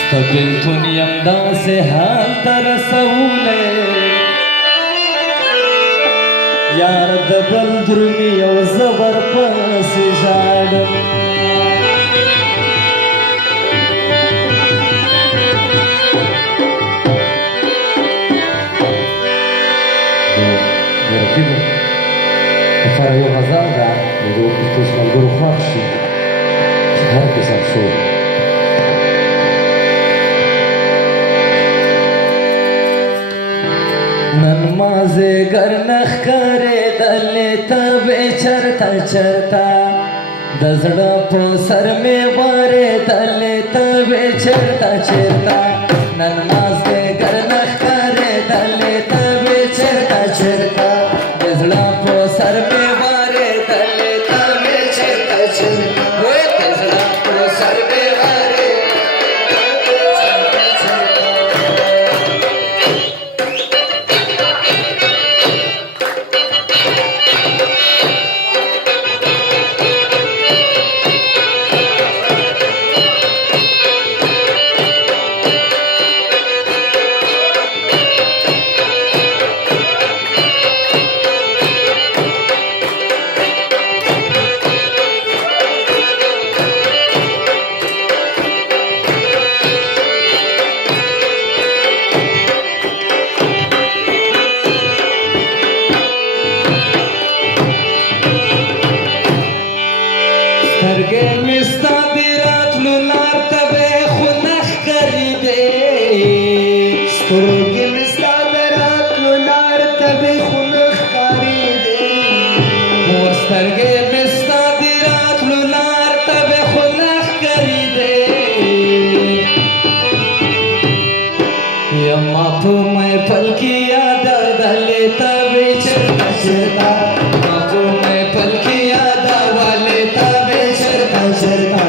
ستبنتون يمدا سے حال ترسولے یار دبل درمی او زبر پس جاڑم مرکبو افر یو غزال دا یو پتوس ملگرو خواه شی هر کسان شو نن مازه گر نخکاره دلی تب چرتا چرتا دزڑا پو سر میں واره دلی تب چرتا چرتا نن مازه گر نخکاره دلی تب چرتا چرتا دزڑا پو سر میں واره دلی تب چرتا چرتا دزڑا پو سر میں واره سترگے مستا دیرات لولار تبے خونخ قریبے سترگے مستا دیرات لولار تبے خونخ قریبے سترگے مستا دیرات لولار تبے خونخ قریبے یما پو میں پل کی یاد دلے تبے چرتا چرتا یما پو میں پل کی یاد والے تبے چرتا چرتا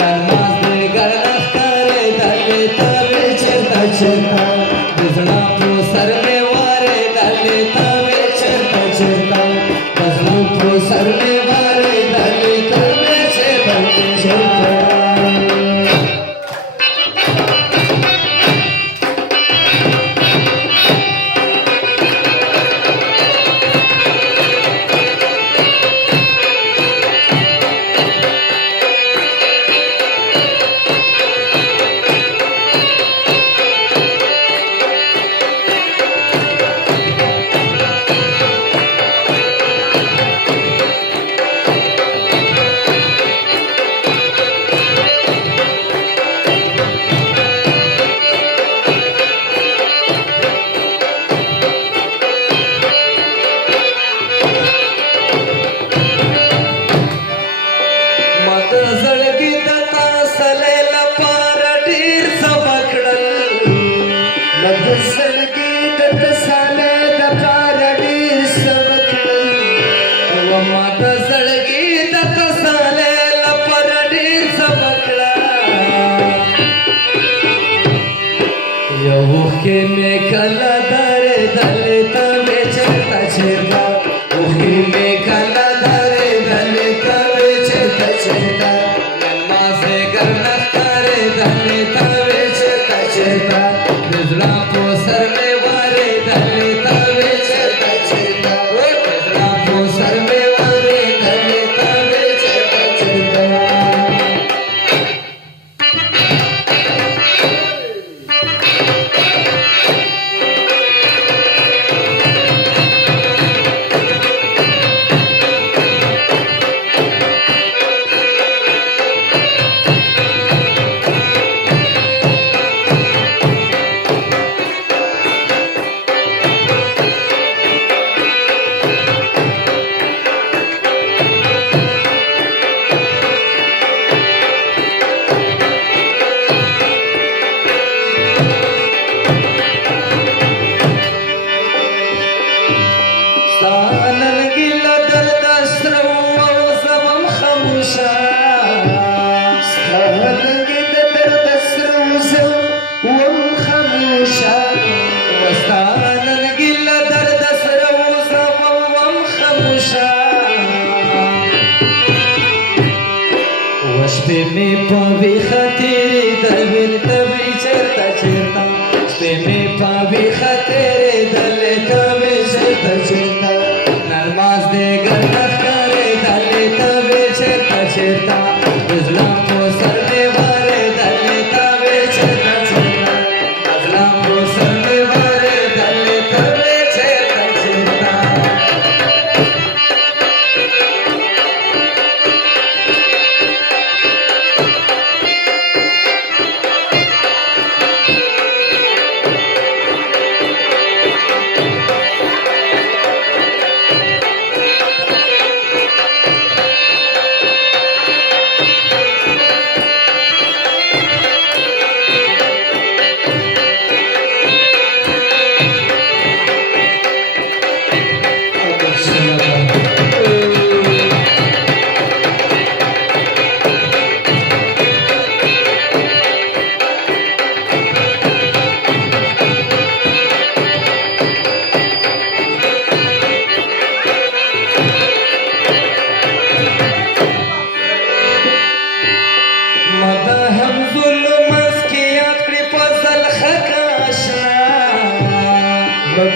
نماز دے گر نخکارے دلے تبے چرتا چرتا دزنا پو سر میں وارے دلے تبے چرتا چرتا دزنا پو سر میں وارے دلے تبے چرتا چرتا के में कला दारे दले तबे चरता चरता ओही में कला दारे दले तबे चरता चरता नमाज़े गर नखकारे दले तबे चरता चरता नजरा पो सर में वारे दले तबे चरता चरता नजरा पो सर में वारे दले तबे चरता चरता شپې مې په ویښه تېرېدلې تبې چېرته چېرته شپې مې په ویښه تېرېدلې تبې چېرته چېرته نرمازدیګر نه ښکارېدلې تبې چېرته چېرته د زړه په سر مې وارېدلې تبې چېرته چېرته د زړه په سر مې وارېدلې تبې چېرته چېرته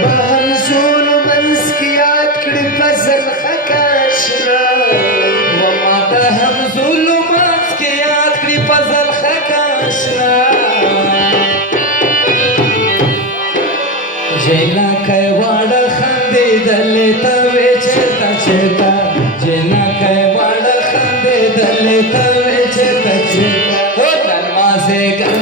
بهم زول منسکیات کړي فضل خکاشنا وما د هم ظلمات کې یاد کړي فضل خکاشنا جینا کوي واړه خندېدلې تبې چېرته چېرته جینا کوي واړه خندېدلې تبې چېرته چېرته هو نرمازدیګر